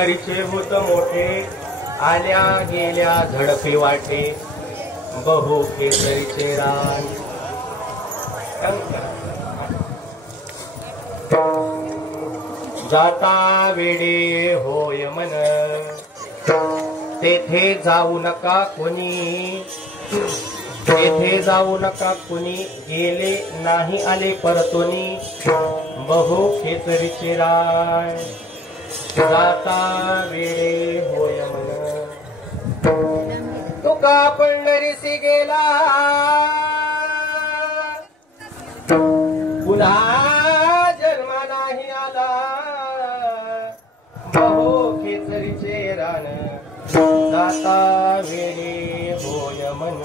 पंढरीचे भूत मोठे आल्या गेल्या झडपे वाटे बहु केसरीचे रान जाता वेळे होय मन तेथे जाऊ नका कोणी तेथे जाऊ नका कुणी गेले नाही आले परतोनी बहु खेचरीचे रान जाता वेळे होय मन तुका पंढरीसी गेला पुन्हा जन्म नाही आला बहु खेचरीचे रान जाता वेळे होय मन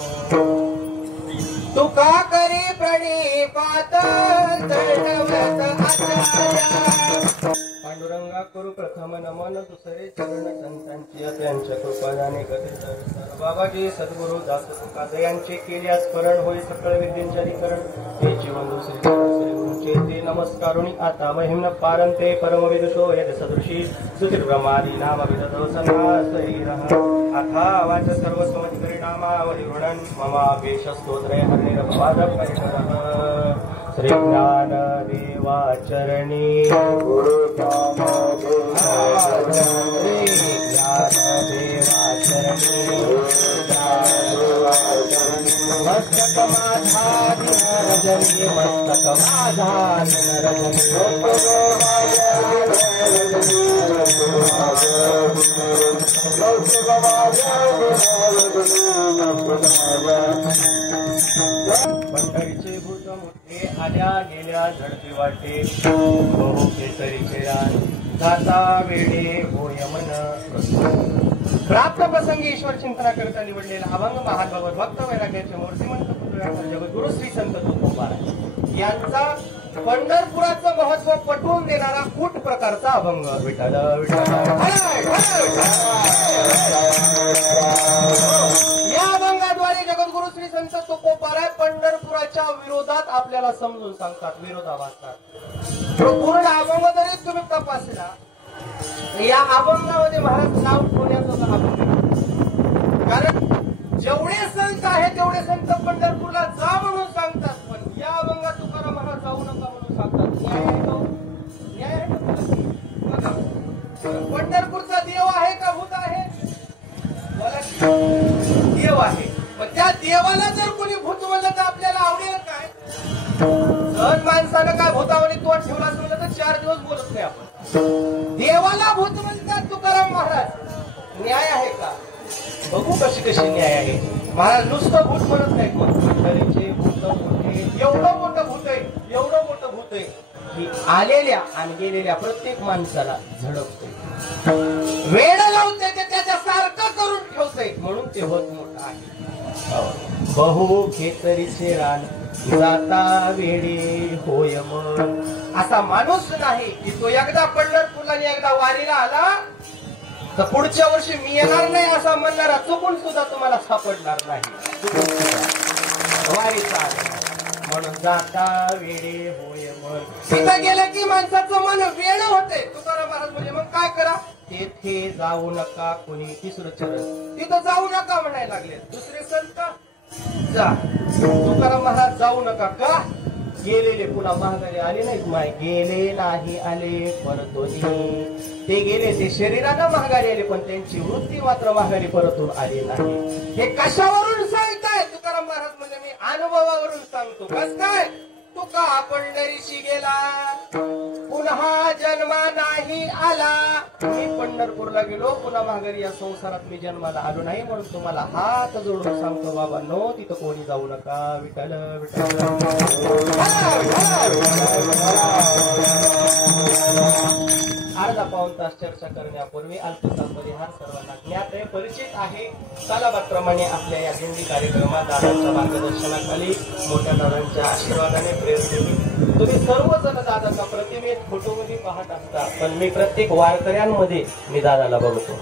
तुका करी प्रणिपात पांडुरंगा करू प्रथम नमन दुसरे चरण संतांची त्यांच्या कृपाने गती बाबाजी सद्गुरु दास तुका दयांचे केल्या स्मरण होय सकळ विद्येचे अधिकरण हे जीवन दुसरे गुरुचे ते नमस्कारुणी आता महिम्न पारंते परमविदुषो यद सदृशी सुतिर्ब्रह्मादी नाम विदतो सनासैरः अथा वाच सर्व समज परिणामावली वृणन ममापेश स्तोत्रे हरिर्पाद परिकरः श्री ज्ञान देवाचरणी गुरु मस्तक माझारी रजनी मस्तक माझारी पंढरीचे भूत मोठे आल्या गेल्या झडपी वाटे बहु केसरीचे रान जाता वेळे होय मन प्राप्त प्रसंगी ईश्वर चिंतना करता निवडलेला अभंग महाभागवत भक्त वैराग्याचे मूर्तिमंत जगद्गुरु श्री संत तुकोबाराय यांचा पंढरपुराचं महत्व पटवून देणारा कूट प्रकारचा अभंग विठ्ठल विठ्ठल या अभंगाद्वारे जगद्गुरु श्री संत तुकोबाराय पंढरपुराच्या विरोधात आपल्याला समजून सांगतात विरोधाभासात पूर्ण अभंग जरी तुम्ही तपासला या अभंगामध्ये महाराज नाव ठेवण्याचं अभंग कारण जेवढे संत आहे तेवढे संत पंढरपूरला जा म्हणून सांगतात पण या अभंगात तुकाराम महाराज जाऊ नका म्हणून सांगतात न्याय आहे पंढरपूरचा देव आहे का भूत आहे देव आहे पण त्या देवाला जर कोणी भूत म्हणलं तर आपल्याला आवडेल काय जर माणसानं काय भूतावणी तोंड ठेवला असं म्हणलं तर 4 दिवस बोलत नाही आपण देवाला भूत म्हणतात तुकाराम महाराज न्याय आहे का बघू कशी कशी न्याय आहे महाराज नुसतं भूत म्हणत नाहीत मग पंढरीचे भूत मोठे एवढं मोठं भूत आहे की आलेल्या आणि गेलेल्या प्रत्येक माणसाला झडपते वेळ लावते ते त्याच्यासारखं करून ठेवते म्हणून ते भूत मोठं आहे बहु खेचरीचे रान जाता वेळी होय मन असा माणूस नाही की तो एकदा पंढरपूरला आणि एकदा वारीला आला तर पुढच्या वर्षी मी येणार नाही असा म्हणणारा चुकून सुद्धा तुम्हाला सापडणार नाही वारीचा म्हणून जाता वेळे होय मन तिथं गेलं की माणसाचं मन वेळ होते तुकाराम महाराज म्हणजे मग काय करा तेथे जाऊ नका कोणी तिसरं चरण तिथं जाऊ नका म्हणायला लागले दुसरे संत जा तुकाराम महाराज जाऊ नका का गेलेले पुन्हा माघारी आले नाहीत माय गेले नाही आले परतोनी ते गेले ते शरीरानं माघारी आले पण त्यांची वृत्ती मात्र माघारी परतून आली नाही हे कशावरून सांगताय तुकाराम महाराज म्हणजे मी अनुभवावरून सांगतो कस काय तुका पंढरीशी गेला पुन्हा जन्मा नाही आला मी पंढरपूरला गेलो पुन्हा माघारी या संसारात मी जन्माला आलो नाही म्हणून तुम्हाला हात जोडून सांगतो बाबा नो तिथं कोणी जाऊ नका विठ्ठल विठ्ठल अर्धा पाऊण तास चर्चा करण्यापूर्वी अल्पसा परिहार सर्वांना ज्ञात आहे परिचित आहे सालाबादप्रमाणे आपल्या या दिंडी कार्यक्रमात दादांच्या मार्गदर्शनाखाली मोठ्या दादांच्या आशीर्वादाने प्रेरणेने तुम्ही सर्वजण दादाचा प्रतिमेत फोटोमध्ये पाहत असता, पण मी प्रत्येक वारकऱ्यांमध्ये मी दादाला बघतो.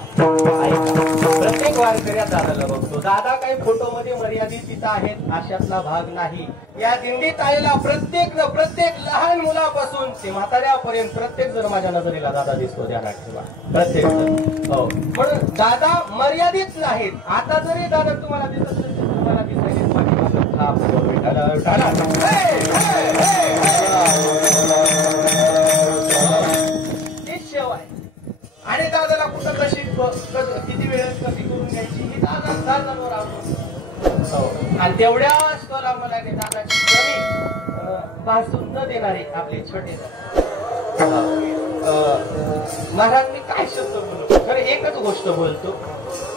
प्रत्येक वारकऱ्यात दादाला बघतो. दादा काही फोटोमध्ये मर्यादित तिथं आहेत अशातला भाग नाही. या दिंडीत आलेला प्रत्येक लहान मुलापासून ते म्हाताऱ्यापर्यंत प्रत्येक जण माझ्या नजरेला दादा दिसतो. ध्यानात ठेवा, प्रत्येक जण. हो, म्हणून दादा मर्यादित नाहीत. आता जरी दादा तुम्हाला दिसत असेल तर तुम्हाला दिसायला आणि दादाला कुठं कशी किती वेळ कशी करून घ्यायची ही दादावर आवडून. आणि तेवढ्या स्वरामलाने दादाची कमी भासून न देणारे आपले छोटे महाराज मी काय शब्द बोलतो, खरं एकच गोष्ट बोलतो.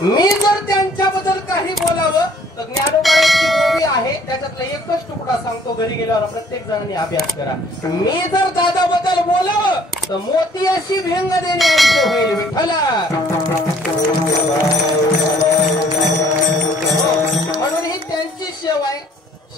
मी जर त्यांच्याबद्दल काही बोलावं तर ज्ञानोबाची ओवी आहे त्याच्यातला एकच तुकडा सांगतो. घरी गेल्यावर प्रत्येक जणांनी अभ्यास करा. मी जर दादाबद्दल बोलावं तर मोती अशी भेंग देणे आमचे होईल विठ्ठला. म्हणून ही त्यांची सेवा आहे.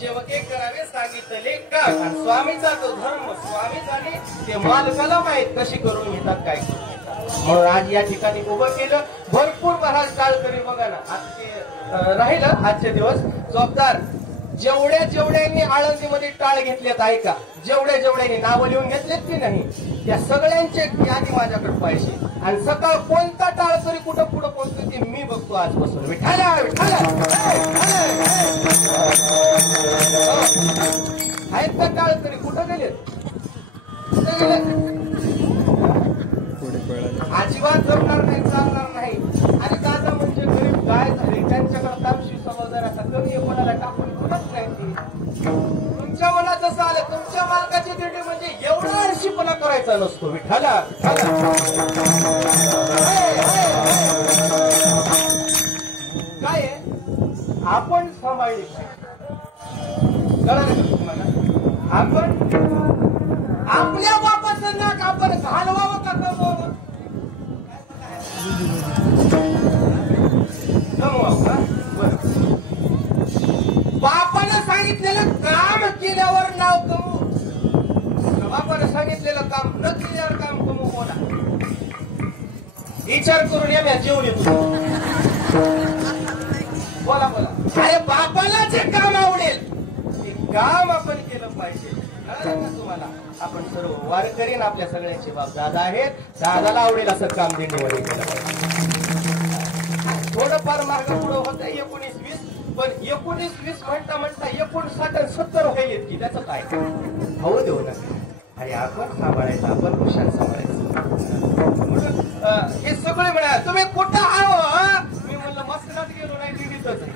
सेवके करावे सांगितले का. स्वामीचा तो धर्म स्वामीचाने ते मालकाला माहित कशी करून घेतात काय करून घेतात. म्हणून आज या ठिकाणी उभं केलं. भरपूर महाराज टाळकरी बघा ना आजचे राहिलं आजचे दिवस जबाबदार जेवढ्यांनी आळंदीमध्ये टाळ घेतलेत ऐका, जेवढ्यांनी नावं लिहून घेतलेत की नाही त्या सगळ्यांचे यादी माझ्याकडे पाहिजे. आणि सकाळ कोणता टाळकरी कुठं पुढं पोहोचतो ते मी बघतो आजपासून. विठाला विठाला आहेत का टाळकरी कुठं गेलेत, कुठं गेलेत. अजिबात जमणार नाही, चालणार नाही. आणि दादा म्हणजे गरीब गाय झाली त्यांच्याकडे तामशी समजदाराचा कमी कोणाला टाकून कुठंच नाही. तुमच्या मनात असं आलं तुमच्या मालकाची दिंडी म्हणजे एवढा हर्षीपणा करायचा नसतो. विठाला काय आहे आपण सांभाळली कळलं का तुम्हाला. आपण आपल्या बापाचं नाक आपण घालवावं का कमवावं, कमवावं का. बापानं सांगितलेलं काम केल्यावर नाव कमवू, बापानं सांगितलेलं काम न केल्यावर काम कमवू. बोला विचार करून या. मी जेवण येतो. बोला बोला. अरे बापाला जे काम आवडेल ते काम आपण केलं पाहिजे. तुम्हाला आपण सर्व वारकरी आपल्या सगळ्यांचे बाप दादा आहेत. दादाला आवडेल असं काम दिंडीमध्ये केलं पाहिजे. थोडंफार मार्ग पुढं होत 19-20, पण 19-20 म्हणता 59-70 व्हायलेत की त्याचं काय होऊ देऊ नका. आणि आपण सांभाळायचं, आपण हुशार सांभाळायचं. म्हणून हे सगळे म्हणा तुम्ही कुठं आहो. मी म्हणलं मस्करात गेलो नाही दिंडीतच आहे.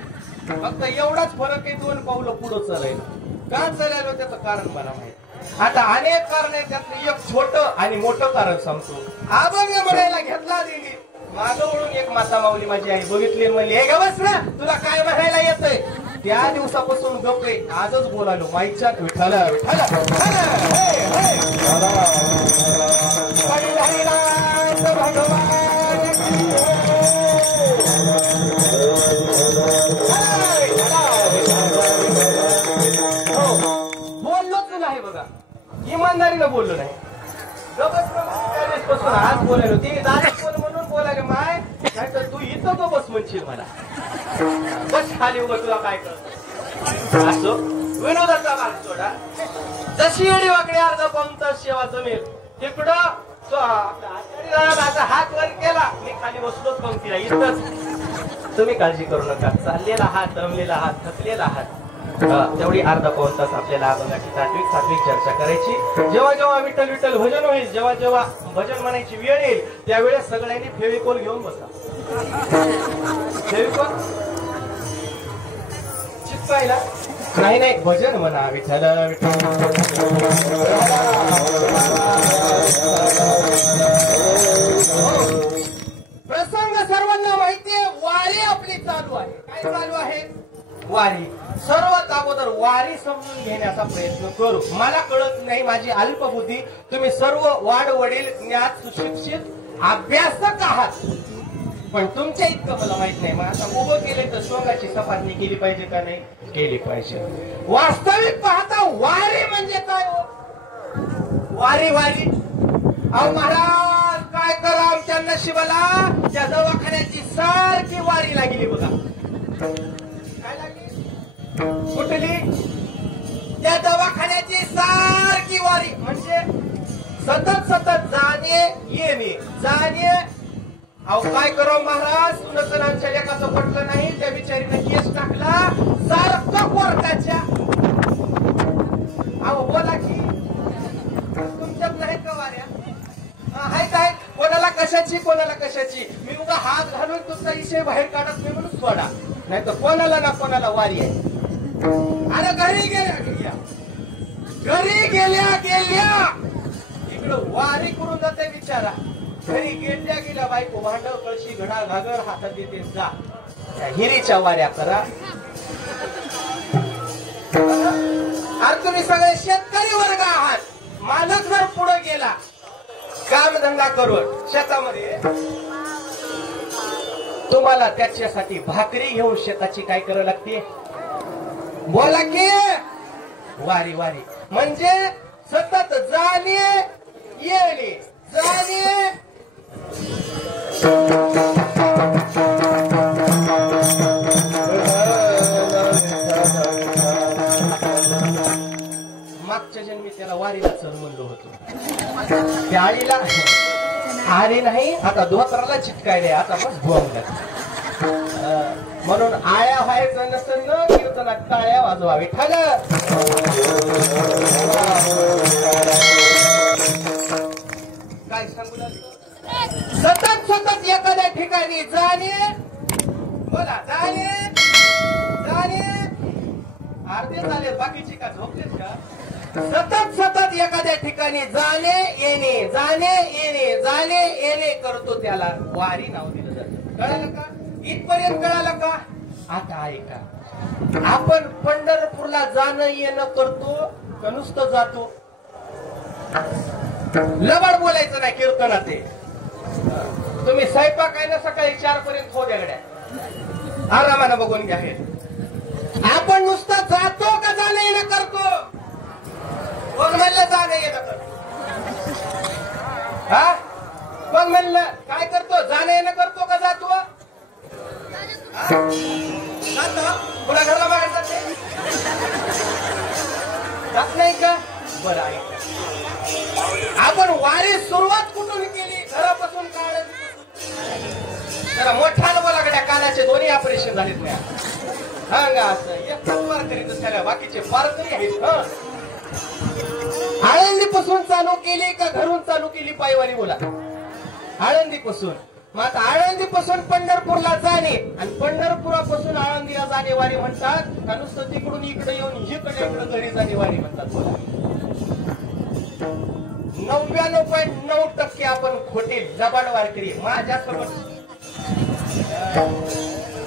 फक्त एवढाच फरक आहे 2 पावलं पुढं चालायला. का चालायला त्याचं कारण मला माहिती. आता अनेक कारण आहे त्यातलं एक छोटं आणि मोठं कारण सांगतो. अभंग म्हणायला घेतला दिंडी मागं वळून एक माता माऊली माझी आई बघितली म्हणली हे गवस ना तुला काय म्हणायला येतंय. त्या दिवसापासून गप्प आहे. आजच बोलालो माईच्या विठाला विठाला बोललोच नाही बघा, इमानदारीनं बोललो नाही. पासून आज बोलायलो ती दादा म्हणून बोलायला माय नाही तर तू इथं तो बस म्हणशील मला. बस खाली उभं तुला काय कर असो. विनोदाचा मार्ग सोडा. जशी एडी वाकडे अर्धा पाऊण तास सेवा जमेल तिकडं हात वर केला मी खाली बसलोच पंक्तीला इथंच. तुम्ही काळजी करू नका. चाललेला हात रमलेला हात थकलेला हात तेवढी अर्धा पाऊण तास आपल्याला अभंगाची सात्विक चर्चा करायची. जेव्हा जेव्हा विठ्ठल विठ्ठल भजन होईल जेव्हा जेव्हा भजन म्हणायची वेळ येईल त्यावेळेस सगळ्यांनी फेविकॉल घेऊन बसा. फेविकॉल चिपकायला नाही भजन म्हणा विठ्ठल विठ्ठल. प्रसंग सर्वांना माहितीये. वारी आपली चालू आहे. काय चालू आहे वारी. सर्वात अगोदर वारी समजून घेण्याचा प्रयत्न करू. मला कळत नाही माझी अल्पबुद्धी. तुम्ही सर्व वाढ वडील ज्ञात सुशिक्षित अभ्यासक आहात पण तुमच्या इतकं मला माहित नाही. मग आता उभं केले तर सोंगाची सफारणी केली पाहिजे का नाही केली पाहिजे. वास्तविक पाहता वारी म्हणजे काय हो. वारी वारी. अहो महाराज काय करा आमच्या नशिबाला त्या दवाखान्याची सारखी वारी लागली बघा. काय लागली? कुठली? त्या दवाखान्याची सारखी वारी म्हणजे सतत सतत जाणे येणे जाणे. अहो काय करो महाराज सुनसनांच्या लेखाचं पटलं नाही त्या बिचारीनं केस टाकला सारखं कोर्टाच्या. अहो बोला की तुमच्यात नाही का वाऱ्या? हाय काय कोणाला कशाची कोणाला कशाची. मी उगा हात घालून तुमचा विषय बाहेर काढत नाही म्हणून सोडा नाही तर कोणाला ना कोणाला वारी आहे. अरे घरी गेल्या घरी गेल्या गेल्या इकडं वारी करून जाते बिचारा. घरी गेल्या गेल्या बायको भांड कळशी घडा घागर हातात देते जा त्या हिरीच्या वाऱ्या करा. अरे तुम्ही सगळे शेतकरी वर्ग आहात. मालक जर पुढे गेला कामधंदा करून शेतामध्ये तुम्हाला त्याच्यासाठी भाकरी घेऊन शेताची काय करावं लागते? बोला की वारी वारी म्हणजे सतत जाणे येणे जाणे. मागच्या जन्मी त्याला वारीला चल म्हणलो होतो. त्या आळीला आळी नाही आता धोत्राला चिटकायले आता बस भोंगल्यात. म्हणून आळ्या व्हायचं नसेल ना कीर्तनात टाळ्या वाजवावी. ठाग काय सांगू लागलो? सतत सतत एखाद्या ठिकाणी जाणे. बोला जाणे जाणे. अर्धे झाले बाकीची का झोपलेत का? सतत सतत एखाद्या ठिकाणी जाणे येणे जाणे येणे जाणे येणे करतो त्याला वारी नाव दिलं जातं. कळालं का? इथपर्यंत कळालं का? आता ऐका आपण पंढरपूरला जाणं येणं करतो का नुसतं जातो? लबाड बोलायचं नाही कीर्तनात. तुम्ही स्वयंपाक आहे ना सकाळी 4 पर्यंत हो द्या आरामानं बघून घ्या. हे आपण नुसतं जातो का जाणं येणं करतो? कोण म्हणलं जाणं येणं करतो? हा कोण म्हणलं? काय करतो? जाणं येणं करतो का जातो? जातो पुन्हा घरला बाहेर जाते जात नाही का? बरं ऐका आपण वारी सुरुवात कुठून केली? घरापासून काढत. जरा मोठ्यानं बोला गड्या कानाचे दोन्ही ऑपरेशन झालेत नाही. सांगा असं एक वार करीत झाल्या बाकीचे पार तरी आहेत. आळंदीपासून चालू केली का घरून चालू केली पायवारी? बोला आळंदीपासून. मग आता आळंदीपासून पंढरपूरला जाणे आणि पंढरपुरापासून आळंदीला जाणे वारी म्हणतात का नुसतं तिकडून इकडे येऊन इकडे इकडे घरी जाणे वारी म्हणतात? बोला 99.9% आपण खोटे जबाड वारकरी. माझ्यासोबत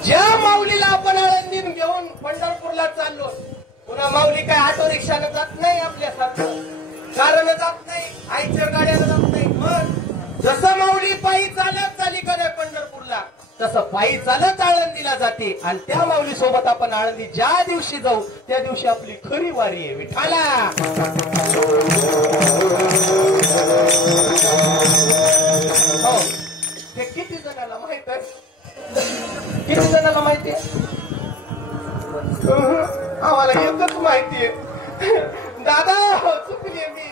ज्या माऊलीला आपण आळंदीन घेऊन पंढरपूरला चाललो पुन्हा माऊली काय ऑटो रिक्षानं जात नाही आपल्यासारखं कारनं जात नाही आईच्या गाड्यानं जात नाही. मग जसं माऊली पायी चालत चाली का नाही पंढरपूरला तसं पायी चालत आळंदीला जाते. आणि त्या माऊली सोबत आपण आळंदी ज्या दिवशी जाऊ त्या दिवशी आपली खरी वारी आहे. विठाला हो हे किती जणांना माहित आहे? किती जणांना माहिती आहे? आम्हाला एकच माहिती आहे. दादा चुकली मी.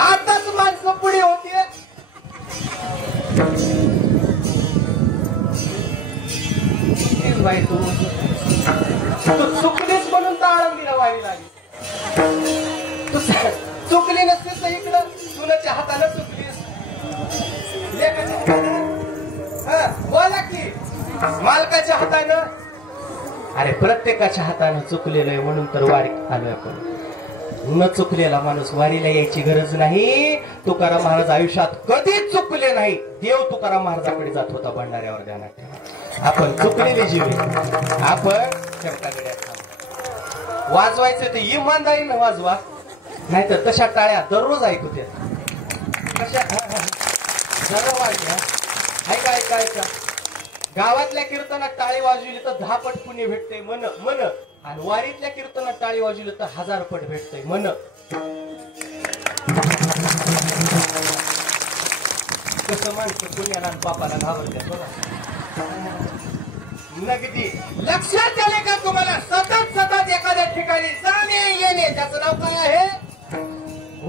आताच माणसं पुढे होतीये. बाई तू चुकलीस म्हणून तर आळंदीला वारी लागली. तू चुकली नसतीस तर इकडं तुलाच्या हाताने चुकलीस. बोला की मालकाच्या हातानं. अरे प्रत्येकाच्या हातानं चुकलेलं आहे म्हणून तर वारी आलोय आपण. न चुकलेला माणूस वारीला यायची गरज नाही. तुकाराम महाराज आयुष्यात कधीच चुकले नाही. देव तुकाराम महाराजाकडे जात होता भंडाऱ्यावर ध्यानात ठेवा. आपण चुकलेले जीव आपण शब्दाकडे वाजवायचं तर इमानदारीनं वाजवा नाही तर तशा टाळ्या दररोज ऐकू त्या कशा दररोज वाजल्या. ऐका ऐका ऐका गावातल्या कीर्तनात टाळी वाजविली तर 10 पट पुण्य भेटते. मन मन आणि वारीतल्या कीर्तनात टाळी वाजवली तर 1000 पट भेटतंय म्हण. कसं माणसं पुण्याला आणि पापाला घाबरतात बघा. नगदी लक्षात आले का तुम्हाला? सतत सतत एखाद्या ठिकाणी जाणे येणे त्याचं नाव काय आहे?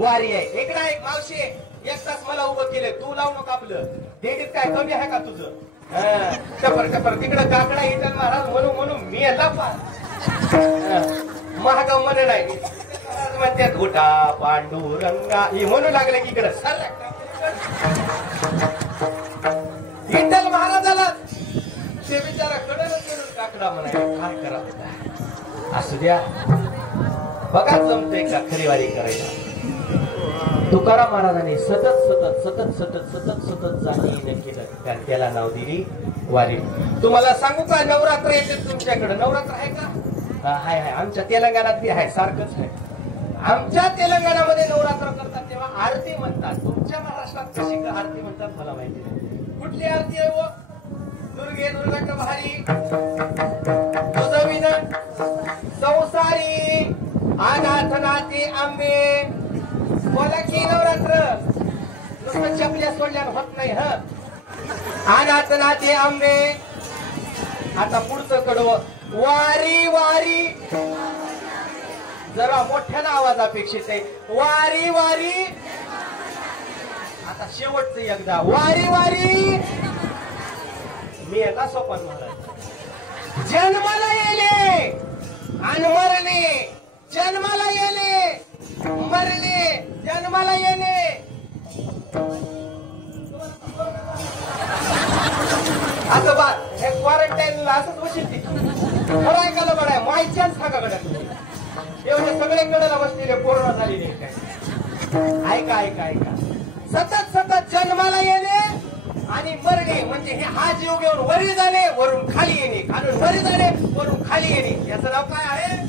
वारी आहे. इकडे एक मावशी एक तास मला उभं केलं. तू लावू नका आपलं डेडीत काय कमी आहे का तुझं? टपर टपर तिकडं काकडा इतर महाराज म्हणून म्हणून मी याला महागाव म्हणे नाही म्हणतात घोटा पांडुरंगा हे म्हणू लागले की इकडं सर विठ्ठल महाराजाला ते बिचारा कडन काकडा म्हणाय काय करा. असू द्या बघा जमतंय का खरी वारी करायला. तुकाराम महाराजांनी सतत सतत सतत सतत सतत सतत जाणे येणं केलं कारण त्याला नाव दिली वारी. तुम्हाला सांगू का नवरात्र येते तुमच्याकडे? नवरात्र आहे का? हाय हाय. आमच्या तेलंगणात बी आहे सारखंच आहे. आमच्या तेलंगणामध्ये नवरात्र करतात तेव्हा आरती म्हणतात. तुमच्या महाराष्ट्रात कशी आरती म्हणतात मला माहिती नाही. कुठली आरती आहे व? दुर्गे दुर्गा भारी तुझं विन संसारी अनाथनाथी आंबे. बोला की नवरात्र नुसतं चपल्या सोडल्या होत नाही. ह अनाथनाथी आंबे. आता पुढचं कडवं वारी वारी जरा मोठ्यानं आवाज अपेक्षित आहे. वारी वारी. आता शेवटचं एकदा वारी वारी. मी याला सोपन महाराज जन्माला येले आणि मरणे. जन्माला येणे मरणे जन्माला येणे. असं बा हे क्वारंटाईनला असंच बसेल ती खरं ऐकायला बरं आहे. मायच्याच सांगा कडे एवढे सगळे कडेला बसलेले कोरोना झालेले काय. ऐका ऐका ऐका. सतत सतत जन्माला येणे आणि मरणे म्हणजे हे हा जीव घेऊन वरी जाणे वरून खाली येणे आणि वरी जाणे वरून खाली येणे. याचं नाव काय आहे?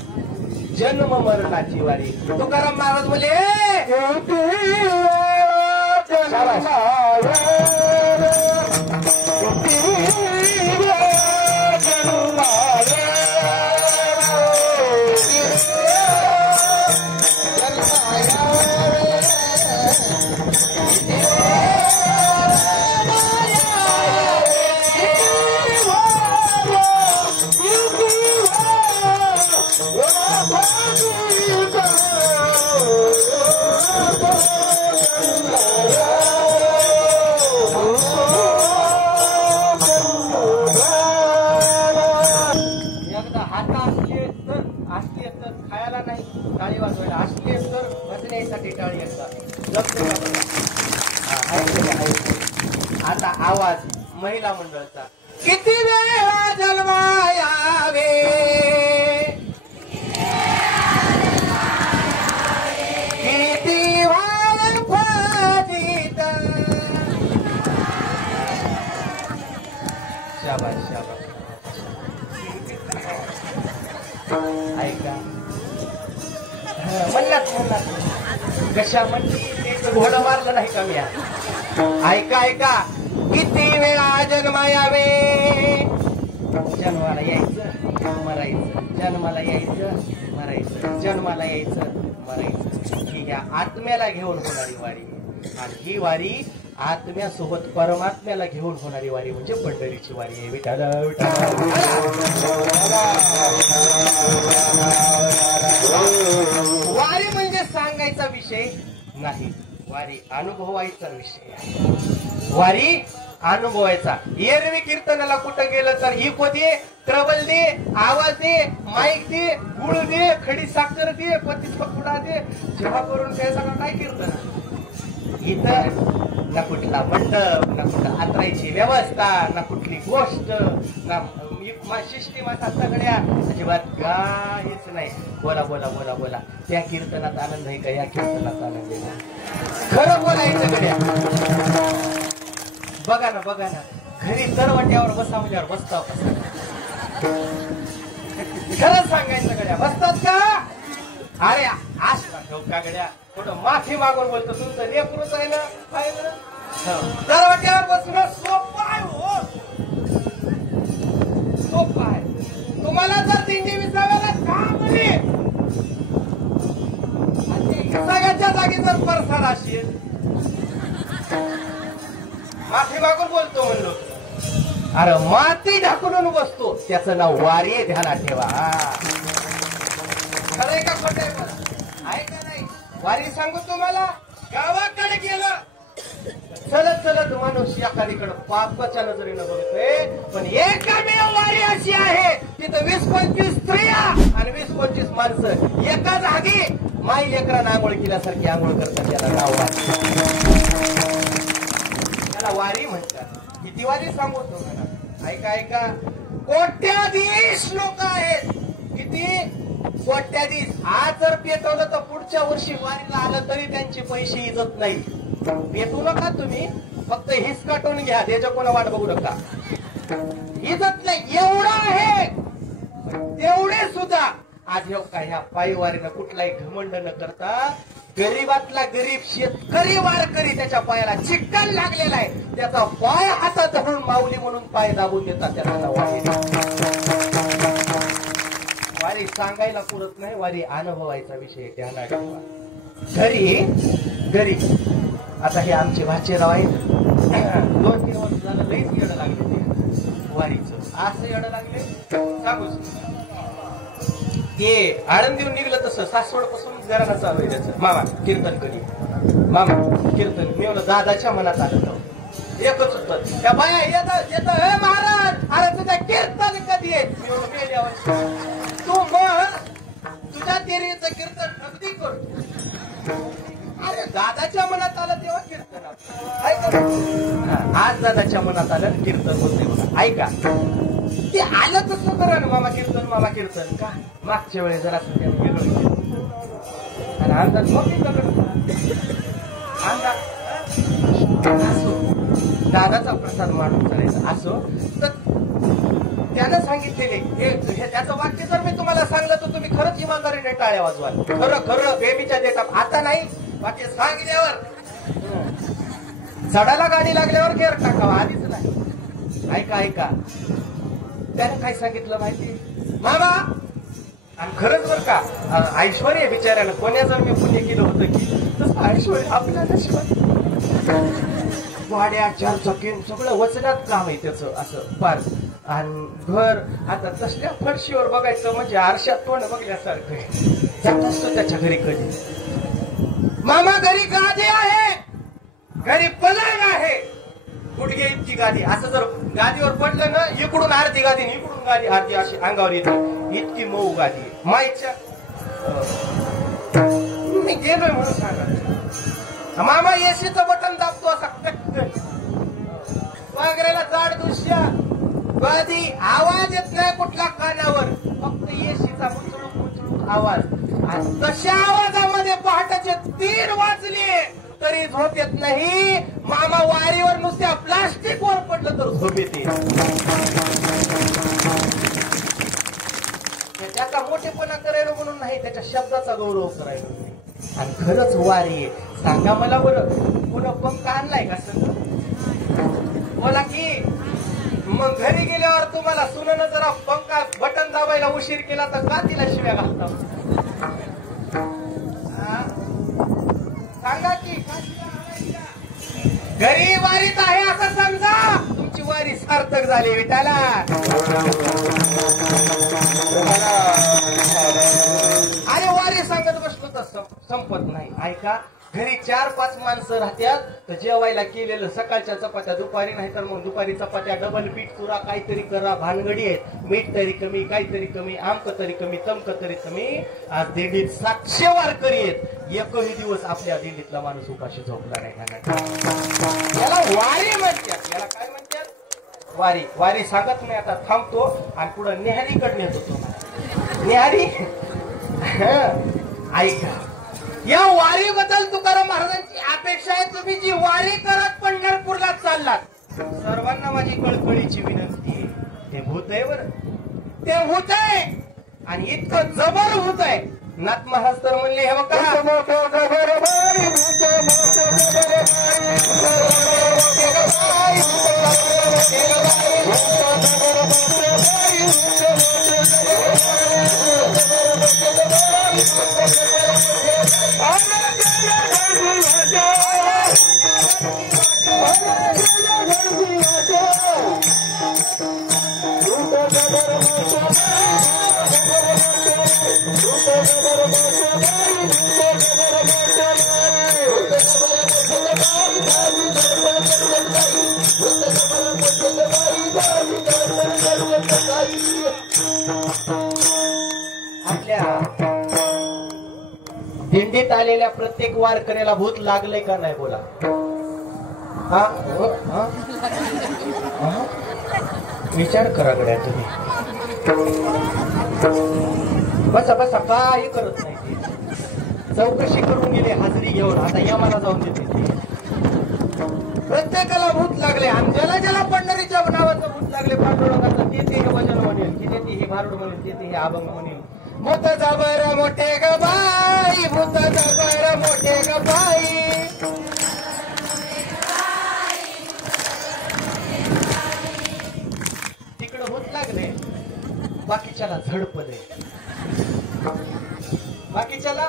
जन्म मरणाची वारी. तुकाराम महाराज बोले खायला नाही टाळी वाजवायला. असले तर भजण्यासाठी टाळी असतात. आता आवाज महिला मंडळाचा. किती वेळा जन्मायावे किती वाळ फाजीत. शाबास शाबास. ऐका म्हणलात म्हणलात कशा म्हणली तेच घोडं मारलं नाही का मी. ऐका ऐका. किती वेळा जन्मा यावे. जन्माला यायचं मरायचं. जन्माला यायचं मरायचं. जन्माला यायचं मरायचं. ही ह्या आत्म्याला घेऊन होणारी वारी. आणि ही वारी आत्म्यासोबत परमात्म्याला घेऊन होणारी वारी म्हणजे पंढरीची वारी आहे. विठ्ठल वारी म्हणजे सांगायचा विषय नाही. वारी अनुभवायचा विषय आहे. वारी अनुभवायचा. एरवी कीर्तनाला कुठं गेलं तर इको दे, ट्रबल दे, आवाज दे, माईक दे, गुळ दे, खडी साखर दे, पतीचा पुडा दे, जेव्हा करून काय सगळं काय कीर्तन. इथं ना कुठला मंडप, ना कुठं आत्रायची व्यवस्था, ना कुठली गोष्ट, ना सिस्टीम सगळ्या अजिबात काहीच नाही. बोला बोला बोला बोला. त्या कीर्तनात आनंद आहे का? या कीर्तनात आनंद आहे. खरं बोलायचं गड्या. बघा ना बघा ना. घरी तरवट्यावर बसा म्हणजे बसता कसा. खरं सांगायचं गड्या. बसतात का? अरे आशा ठेव का गड्या. थोडं माफी मागून बोलतो. तुमचं लेकरूच आहे ना. तरवट्यावर बसणं सोपं आहे हो. सोपं आहे. तुम्हाला जर दिंडी विसाव्याला असेल. माफी मागून बोलतो म्हणलो. अरे माती ढाकून बसतो त्याचं नाव वारी आहे. ध्यानात ठेवा. खरंय का खोट आहे? मला आहे का नाही? वारी सांगू तुम्हाला. गावाकडे गेलं चलत चलत माणूस एखादीकडे पापाच्या नजरेनं बघतोय. पण एकमेव वारी अशी आहे तिथं 20-25 स्त्रिया आणि 20-25 माणसं एका जागी माई लेकरांना आंघोळ केल्यासारखी आंघोळ करतात. त्याला नाव वारी. त्याला वारी म्हणतात. किती वारी सांगू तुम्हाला. ऐका ऐका. कोट्याधीश लोक आहेत. किती कोट्याधीश. आज जर पेटवलं तर पुढच्या वर्षी वारीला आलं तरी त्यांचे पैसे इजत नाही. पेटू नका तुम्ही. फक्त हिसकाटून घ्या. त्याच्या कोणा वाट बघू नका. इजत नाही एवढं आहे. तेवढे सुद्धा आज ह्या पायी वारीनं कुठलाही घमंड न करता गरीबातला गरीब शेतकरी वारकरी त्याच्या पायाला चिकन लागलेला आहे. त्याचा पाय हातात धरून माऊली म्हणून पाय दाबून देतात. त्याचा वारी सांगायला पुरत नाही. वारी अनुभवायचा विषय. ध्यानात ठेवा. घरी आता हे आमचे भाचेराव आहेत. 2-3 वर्ष झालं लईच येणं लागले ते वारीचं. असं येणं लागले सांगू. ते आळंदीहून निघलं तसं सासवड पासून घराला चालू आहे त्याचं. मामा कीर्तन कधी. मामा कीर्तन. मी म्हणलं दादाच्या मनात आलं तर एकच उत्तर. त्या बाया येत हे महाराज अरे तुझ्या कीर्तन कधी आहे. मी म्हणून गेल्या तू मग तुझ्या तेरीचं कीर्तन अगदी करतो. अरे दादाच्या मनात आलं तेव्हा कीर्तन. आज दादाच्या मनात आलं कीर्तन होते. ऐका ते आलं तसं करा ना. मामा कीर्तन का मागच्या वेळेस जरा गेलो आणि अंदाज मग असो दादाचा प्रसाद मांडून करायचा असो तर त्यानं सांगितलेले त्याचं वाक्य जर मी तुम्हाला सांगलं तर तुम्ही खरंच इमानदारीने टाळ्या वाजवाल. खरं बेबीच्या देतात. आता नाही बाकी सांगितल्यावर चढायला गाडी लागल्यावर गेअर टाकावा. आधीच नाही. ऐका त्याने काय सांगितलं माहिती मामा. आणि खरंच बर का ऐश्वर्य बिचाऱ्यानं कोण्या जर मी पुण्य केलं होतं की तसं ऐश्वर्य आपल्या नशिबात. वाड्या 4 चाकी सगळं वचनात काम आहे त्याचं असं फार. आणि घर आता तसल्या फरशीवर बघायचं म्हणजे आरशात तोंड बघल्यासारखं. जात असतो त्याच्या घरी कधी. मामा घरी गादी आहे. घरी पलंग आहे. गुडघे इतकी गादी. असं जर गादीवर पडलं ना इकडून अर्धी गादी इकडून गादी अर्धी अशी अंगावर येते. इतकी मऊ गादी माईच्या. मी गेलोय म्हणून सांगा. मामा एसीचं बटन दाबतो असा कटकन. पांघरायला जाड दुष्या गादी. आवाज येत नाही कुठला कानावर. फक्त एसीचा मुचळूक आवाज. आणि तशा आवाजामध्ये पहाटेचे 3 वाजले तरी झोप येत नाही. मामा वारीवर नुसत्या प्लास्टिकवर पडलं तर झोप येते. त्याचा मोठेपणा करायला म्हणून नाही. त्याच्या शब्दाचा गौरव करायला नाही. आणि खरंच वारी आहे. सांगा मला बरं पुन्हा पंख आणलाय का सगळं बोला की. मग घरी गेल्यावर तुम्हाला सुनेनं जरा पंखा बटन दाबायला उशीर केला तर का तिला शिव्या घालता. सांगा की घरी वारीत आहे असं समजा. तुमची वारी सार्थक झाली विठाला. अरे वारी सांगत बसलो तर संपत नाही. ऐका घरी 4-5 माणसं राहत्यात तर जेवायला केलेलं सकाळच्या चपात्या दुपारी नाही तर मग दुपारी चपात्या डबल पीठ चुरा काहीतरी करा. भानगडी आहेत. मीठ तरी कमी काहीतरी कमी आमक तरी कमी तमक तरी कमी. आज दिंडीत 700 वारकरी आहेत. एकही दिवस आपल्या दिंडीतला माणूस उपाशी झोपला नाही. याला वारी म्हणतात. याला काय म्हणतात वारी. वारी सांगत नाही. आता थांबतो आणि पुढे नेहारीकडे नेत होतो. नेहारी ऐका या वारी बद्दल तुकाराम महाराजांची अपेक्षा आहे. तुम्ही जी वारी करत पंढरपूरला चाललात सर्वांना माझी कळकळीची विनंती. ते भूत आहे बरं. ते भूत आहे आणि इतकं जबर भूत आहे. नाथ महाराज तर म्हणले हे बघा I'm आपल्या दिंडीत आलेल्या प्रत्येक वारकऱ्याला भूत लागलंय का नाही बोला. हा विचार करा गड्या तुम्ही. बसा बसा काही करत नाही. चौकशी करून गेले हाजरी घेऊन. आता यमाला जाऊन देते. प्रत्येकाला भूत लागले आणि ज्याला ज्याला पंढरीच्या नावाचं भूत लागले पांडुरंगाचं ते हे वचन म्हणेल, की ते हे भारुड म्हणेल, ते हे अभंग म्हणेल. भूत जबर मोठे ग बाई, भूत जबर मोठे ग बाई. तिकडं भूत लागले, बाकीच्याला झडपले. बाकीच्याला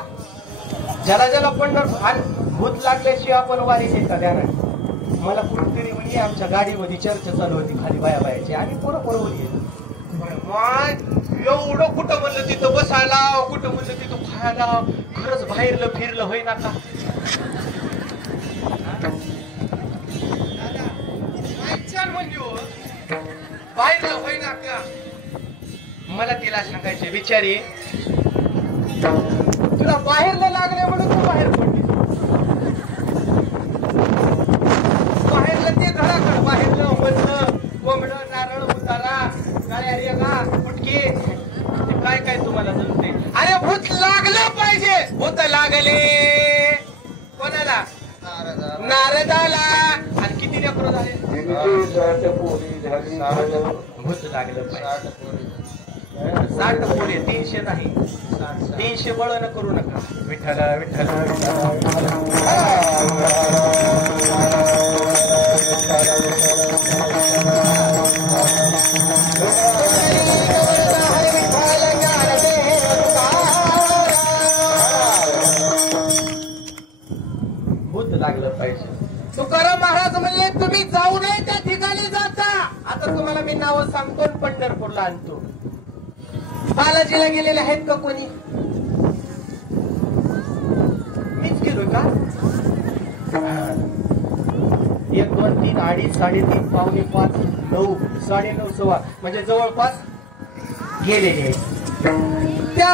ज्याला ज्याला पंढर भूत लागल्याशिवाय आपण वारी घेता ध्यानात. मला कुठेतरी म्हणजे आमच्या गाडीमध्ये चर्चा चालू होती खाली बाया बायाची आणि पोरं बोलली. एवढं कुठं म्हणलं तिथं बसायला, कुठं म्हणलं तिथं खायला. खरंच बाहेरलं फिरलं होय ना का. बाहेरलं होय ना का. मला तिला सांगायचे बिचारी तुला बाहेरला लागले म्हणून तू बाहेर पडली. बाहेरलं ते घराकडं बाहेरलं मधलं कोंबडं नारळ उतारा गाड्या रेगा फुटके ते काय काय तुम्हाला जमते. अरे भूत लागलं पाहिजे. भूत लागले कोणाला. नारदाला. आणि किती लेकरं झाले. भूत लागलं पाहिजे. 60 पोरे 300 नाही 300 बळण करू नका. विठ्ठल विठ्ठल भूत लागलं पाहिजे. तुकाराम महाराज म्हणले तुम्ही जाऊ नये त्या ठिकाणी जाता. आता तुम्हाला मी नाव सांगतो पंढरपूरला आणतो. बालाजीला गेलेले आहेत का कोणी. मीच गेलोय का. 1 2 3 2.5 3.5 पावणे 5 9 9:30 सव्वा म्हणजे जवळपास गेलेले आहेत. त्या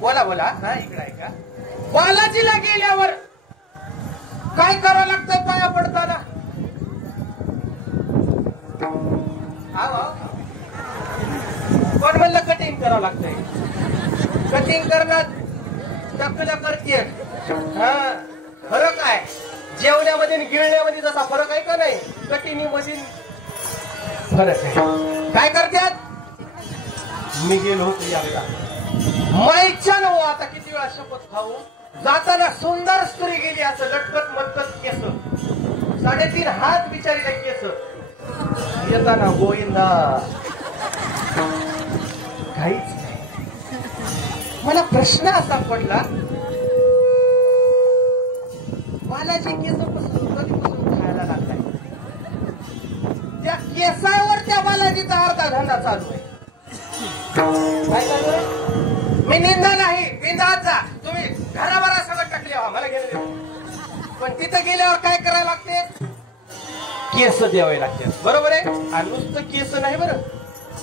बोला बोला हा इकडे आहे का. बालाजीला गेल्यावर काय करावं लागतं पाया पडताना. कोण म्हणलं कटिंग करावं लागतंय. कटिंग करण्यात टक्कल्या करते. हा फरक आहे. जेवण्यामध्ये आणि गिळण्यामध्ये जसा फरक आहे का नाही कटिंगमध्ये फरक आहे. काय करतात. मी गेलो होतो याला माईच्या नव आता किती वेळा शपथ खाऊ. जाताना सुंदर स्त्री गेली असं लटकत मटकत केस 3.5 हात बिचारीला केस. येताना गोविंदा काहीच नाही. मला प्रश्न असा पडला बालाजी केस कधीपासून खायला लागलाय. त्या केसावर त्या बालाजीचा अर्धा धंदा चालू आहे. काय चालू आहे. मी निंदा नाही बिंदात जा तुम्ही घराभरा सगळं टाकले मला गेले. पण तिथं गेल्यावर काय करायला लागते. केस द्यावे लागते. बरोबर आहे. आणि नुसतं केस नाही बरं.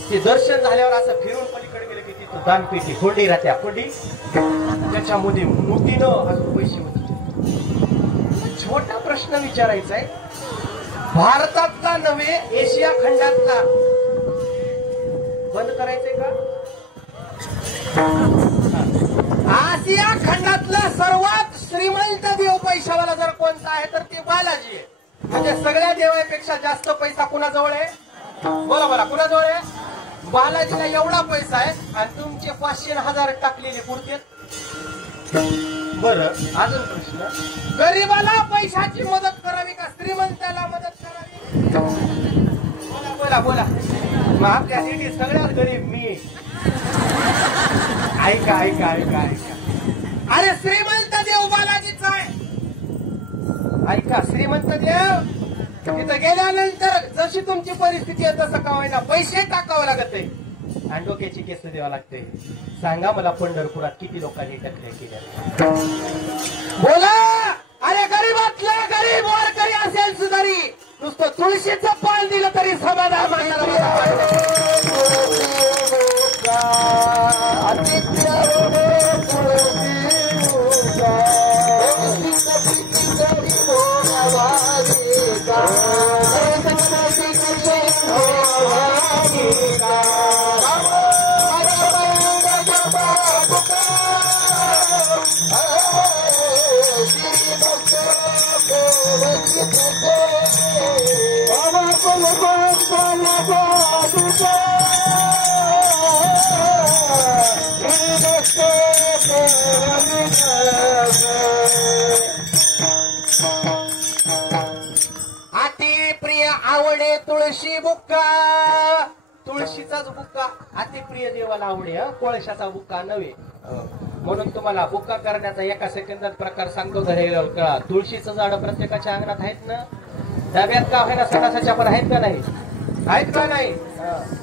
ते दर्शन झाल्यावर असं फिरून पलीकडे गेलं की तिथं दानपेटी कोंडी राहत्या. कोंडी त्याच्यामध्ये मोतीनं अजून पैसे होते. छोटा प्रश्न विचारायचा आहे. भारतातला नव्हे एशिया खंडातला बंद करायचंय का. आशिया खंडातला सर्वात श्रीमंत देव पैशावाला जर कोणता आहे तर ते बालाजी आहे. म्हणजे सगळ्या देवापेक्षा जास्त पैसा कुणाजवळ आहे. बोला बोला कुणाजवळ आहे. बालाजीला एवढा पैसा आहे आणि तुमचे 500 1000 टाकलेले पुरते. बरं अजून प्रश्न. गरीबाला पैशाची मदत करावी का श्रीमंताला मदत करावी. बोला बोला बोला. मग आपल्या दिंडी सगळ्यात गरीब मी. ऐका ऐका ऐका ऐका. अरे श्रीमंत देव बालाजीचा आहे. ऐका श्रीमंत देव तिथं गेल्यानंतर जशी तुमची परिस्थिती आहे तसं का होईना पैसे टाकावं लागत आहे. आणि डोक्याची केस द्यावा लागते. सांगा मला पंढरपुरात किती लोकांनी टकल्या केल्या? बोला. अरे गरीबातला गरीब वारकरी असेल सुधारी नुसतं तुळशीचं पान दिलं तरी समाधान अति प्रिय आवडे तुळशी बुक्का. तुळशीचाच बुक्का अति प्रिय देवाला आवडे, कोळशाचा बुक्का नव्हे. म्हणून तुम्हाला बुक्का करण्याचा एका सेकंदात प्रकार सांगतो. कळा. तुळशीचं झाड प्रत्येकाच्या अंगणात आहेत ना. डब्यात का होईना सणासाच्या पण आहेत का नाही? आहेत का नाही?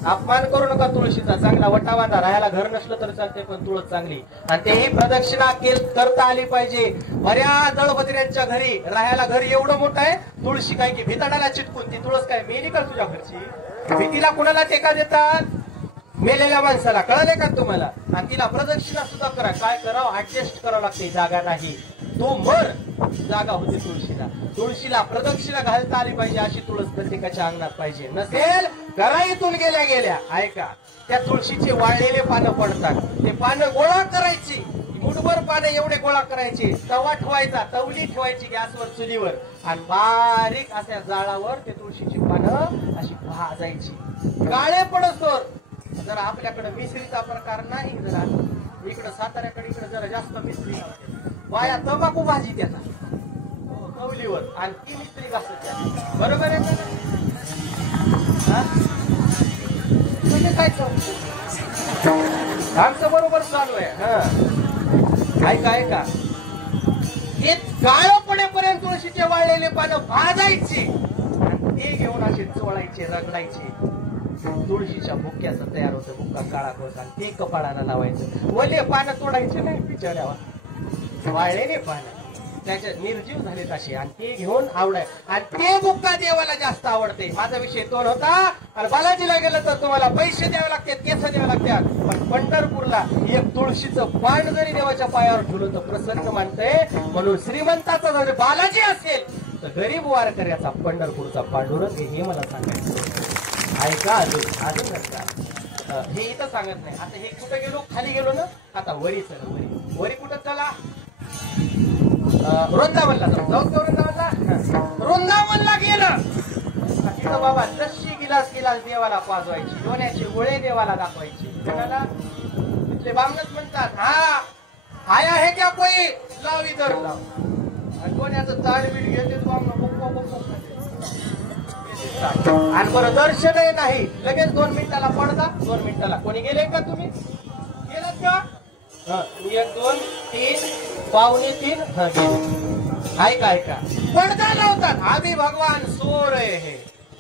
अपमान करू नका तुळशीचा. चांगला वटा बांधा. राहायला घर नसलं तर चालते पण तुळस चांगली. आणि तेही प्रदक्षिणा करता आली पाहिजे. बऱ्याच दळभद्र्यांच्या घरी राहायला घर एवढं मोठं आहे, तुळशी काय की भिताडाला चिटकून. ती तुळस काय मेली का तुझ्या घरची? भीतीला कुणाला टेका देतात? मेलेल्या माणसाला. कळले का तुम्हाला? आणि तिला प्रदक्षिणा सुद्धा करा. काय करावं? ऍडजस्ट करावं लागते. जागा नाही तो मर जागा होते तुळशीला. तुळशीला प्रदक्षिणा घालता आली पाहिजे. अशी तुळस प्रत्येकाच्या अंगणात पाहिजे. नसेल घराईतून गेल्या गेल्या ऐका त्या तुळशीचे वाळलेले पानं पडतात. ते पानं गोळा करायची. मुठभर पानं एवढे गोळा करायचे. तवा ठेवायचा, तवली ठेवायची गॅसवर चुलीवर आणि बारीक अशा जाळावर ते तुळशीची पानं अशी भाजायची. काळे पडसोर. जरा आपल्याकडे मिसरीचा प्रकार नाही. जरा इकडं साताऱ्याकडे इकडे जरा जास्त मिसरी बाया तंबाखू भाजी त्याचा कवलीवर आणि ती मिस्त्री घासत. बरोबर आहे म्हणजे काय आमचं बरोबर चालू आहे. ऐका ऐका ते काळं पडेपर्यंत तुळशीचे वाळलेले पानं भाजायचे आणि ते घेऊन असे चोळायचे, रगडायचे. तुळशीच्या बुक्क्याचं तयार होतं. बुक्का काळा कोळसा आणि ते कपाळाला लावायचं. वले पानं तोडायचे नाही बिचाऱ्यावर. वाळलेले पानं त्याच्या निर्जीव झाले तसे आणि ते घेऊन आवडाय. आणि ते बुक्का देवाला जास्त आवडते. माझा विषय तोड होता. आणि बालाजीला गेलं तर तुम्हाला पैसे द्यावे लागतात, केस द्यावे लागतात. पण पंढरपूरला एक तुळशीचं पान जरी देवाच्या पायावर ठेवलं तर प्रसन्न मानतंय. म्हणून श्रीमंताचा जर बालाजी असेल तर गरीब वारकऱ्याचा पंढरपूरचा पांडुरंग हे मला सांगायचं. ऐका अजून नसता हे इथं सांगत नाही. आता हे कुठं गेलो? खाली गेलो ना. आता वरी चला. वरी कुठं चला? वृंदावनला जाऊ. वृंदावनला गेलं तिथं बाबा लस्सी गिलास देवाला पाजवायची. दोन्याचे गोळे देवाला दाखवायचे. तिथले बामणच म्हणतात हा आया है क्या कोई? लाव इधर लाव. आणि दोन्याचं ताळबीड घेते बामण आणि बरं दर्शनही नाही. लगेच 2 मिनिटाला पडदा. 2 मिनिटाला. कोणी गेले का? तुम्ही गेलात का? 1 2 3 पावणे 3 गेले. ऐका ऐका पडदा लावतात. आम्ही भगवान सो रहे है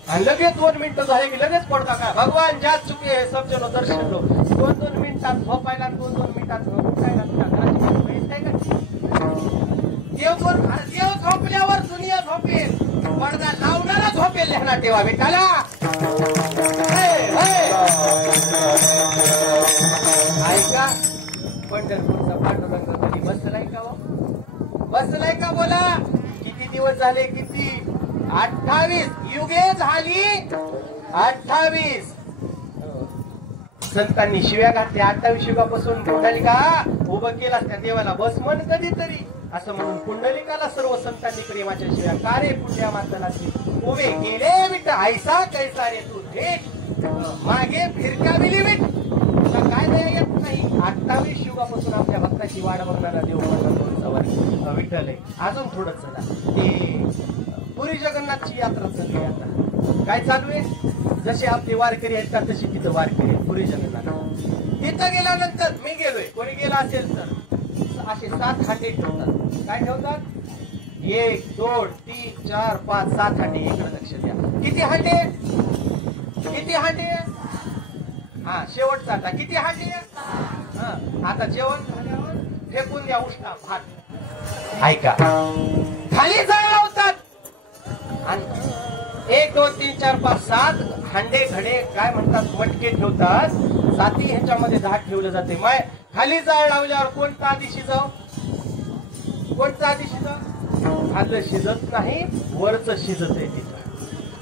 आणि लगेच 2 मिनिटं झाले की लगेच पडदा का? भगवान जा चुके है सब जण दर्शन लो. 2 मिनिटात झोपायला 2 मिनिटात उठायला काय का? देव झोपल्यावर दुनिया झोपेल. पडदा लावणारा झोपेल. ध्यानात ठेवा बेटाला. ऐका पंढरपूरचा पांडुरंग कधी बसलाय का? बसलाय का? बोला. किती दिवस झाले? किती? 28 युगे झाली. 28 संतांनी शिव्या घातल्या. 28 युगापासून पुंडलिका उभं केला त्या देवाला बस म्हण कधीतरी असं म्हणून पुंडलिकाला सर्व संतांनी प्रेमाच्या शिव्या का रे पुण्या माताला उभे केले विट ऐसा कैसा रे तू भेट मागे फिरकाविली विट. काय नाही येत नाही. 28 युगापासून आपल्या भक्ताची वाट बघणारा देव विठ्ठल आहे. अजून थोडं चला. ते पुरी जगन्नाथची यात्रा चालू आहे. आता काय चालू आहे? जसे आपले वारकरी आहेत का तशी तिथं वारकरी आहेत. पुरी जगन्नाथ तिथं गेल्यानंतर मी गेलोय. कोणी गेला असेल तर असे 7 हांडे ठेवतात. काय ठेवतात? 1 2 3 4 5 7 हांडे. इकडे लक्ष द्या. किती हांडे? किती हांडे? हा शेवटचा आता किती हांडे? आता जेवण झाल्यावर फेकून द्या उष्टा भात. ऐका, खाली जाळ लावतात आणि 1 2 3 4 5 7 हांडे घडे काय म्हणतात मटके ठेवतात. 7 ह्याच्यामध्ये धाट ठेवलं जाते. माय खाली जाळ लावल्यावर कोणता आधी शिजाव? कोणता आधी शिजाव? खाल्लं शिजत नाही, वरच शिजत आहे. तिथं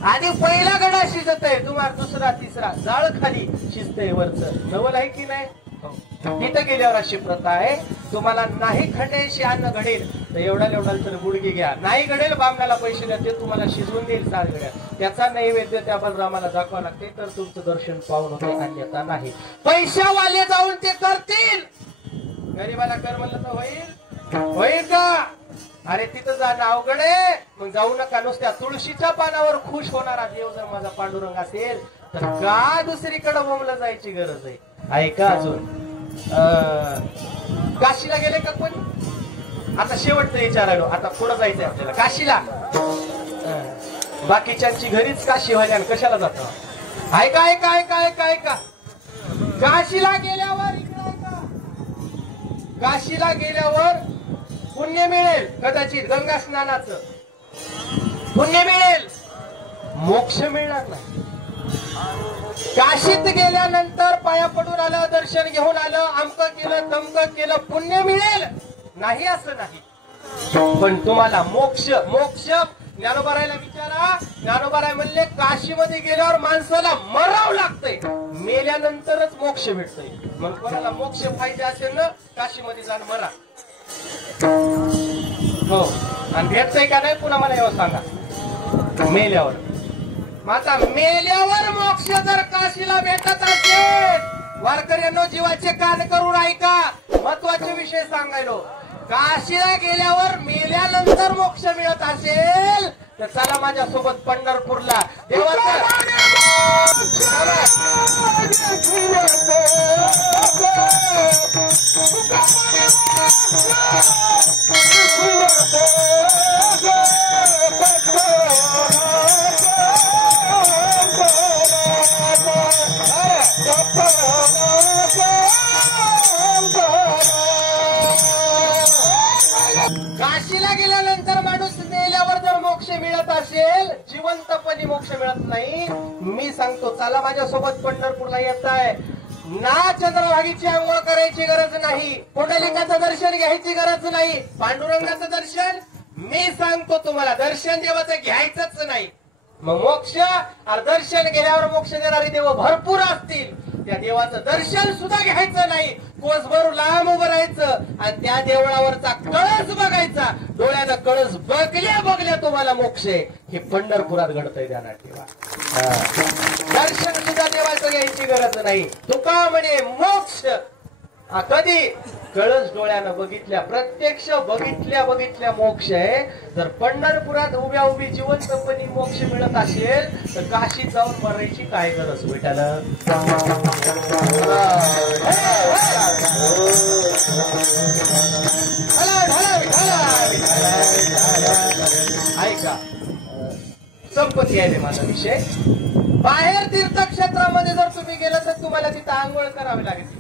आधी पहिला गडा शिजत आहे, तुम्हाला दुसरा तिसरा जाळ खाली शिजतंय वरच. नवल आहे की नाही? तिथं गेल्यावर अशी प्रथा आहे, तुम्हाला नाही खंडेशी अन्न घडेल तर एवढा तर गुडघे घ्या. नाही घडेल बामणाला पैसे द्या, ते तुम्हाला शिजवून देईल 7 घड्या. त्याचा नैवेद्य त्या बलरामाला दाखवा लागते तर तुमचं दर्शन पाहून होते, अन्यथा नाही. पैशावाले जाऊन ते करतील, गरीबाला कर म्हणलं तर होईल का? अरे तिथं जाणं अवघड आहे, मग जाऊ नका. नुसत्या तुळशीच्या पानावर खुश होणारा देव जर माझा पांडुरंग असेल तर का दुसरीकडे बोंबला जायची गरज आहे? ऐका अजून, काशीला गेले का कोणी? आता शेवटचं विचारायलो, आता पुढे जायचंय आपल्याला काशीला. बाकीच्यांची घरीच काशी व्हायला कशाला जातो? ऐका ऐका ऐका ऐका ऐका, काशीला गेल्यावर काशीला गेल्यावर पुण्य मिळेल, कदाचित गंगा स्नानाचं पुण्य मिळेल, मोक्ष मिळणार नाही. काशीत गेल्यानंतर पाया पडून आलं, दर्शन घेऊन आलं, अमकं केलं तमकं केलं, पुण्य मिळेल नाही असं नाही, पण तुम्हाला मोक्ष ज्ञानोबारायला विचारा. ज्ञानोबाराय म्हणले काशीमध्ये गेल्यावर माणसाला मरावं लागतंय, मेल्यानंतरच मोक्ष भेटतंय. मग कोणाला मोक्ष पाहिजे असेल ना, काशीमध्ये जाण मरा. हो, आणि भेटतंय का नाही पुन्हा मला एवढं सांगा. मेल्यावर माता, मेल्यावर मोक्ष जर काशीला भेटत असेल, वारकऱ्यांनो जीवाचे कान करून ऐका, महत्वाचे विषय सांगायलो. काशीला गेल्यावर मेल्यानंतर मोक्ष मिळत असेल तर चला माझ्यासोबत पंढरपूरला. देवाचं काशीला गेल्यानंतर माणूस मेल्यावर जर मोक्ष मिळत असेल, जिवंतपणी मोक्ष मिळत नाही. मी सांगतो चला माझ्यासोबत पंढरपूरला येत आहे ना. चंद्रभागीची आंघोळ करायची गरज नाही, पुंडलिकाचं दर्शन घ्यायची गरज नाही, पांडुरंगाचं दर्शन मी सांगतो तुम्हाला दर्शन देवाचं घ्यायचंच नाही. मग मोक्ष दर्शन गेल्यावर मोक्ष देणारी देव भरपूर असतील, त्या देवाचं दर्शन सुद्धा घ्यायचं नाही, कोसभर लांब उभं राहायचं आणि त्या देवळावरचा कळस बघायचा. डोळ्यानं कळस बघल्या तुम्हाला मोक्ष आहे. हे पंढरपुरात घडतंय, ध्यानात ठेवा. दर्शन सुद्धा देवाचं घ्यायची गरज नाही. तुका म्हणे मोक्ष कधी? कळस डोळ्यानं बघितल्या, प्रत्यक्ष बघितल्या मोक्ष आहे. जर पंढरपुरात उभी जिवंतपणी मोक्ष मिळत असेल तर काशीत जाऊन मरायची काय गरज भेटायला? ऐका, संपत्ती आहे माझा विषय. बाहेर तीर्थक्षेत्रामध्ये जर तुम्ही गेला तर तुम्हाला तिथं आंघोळ करावी लागेल.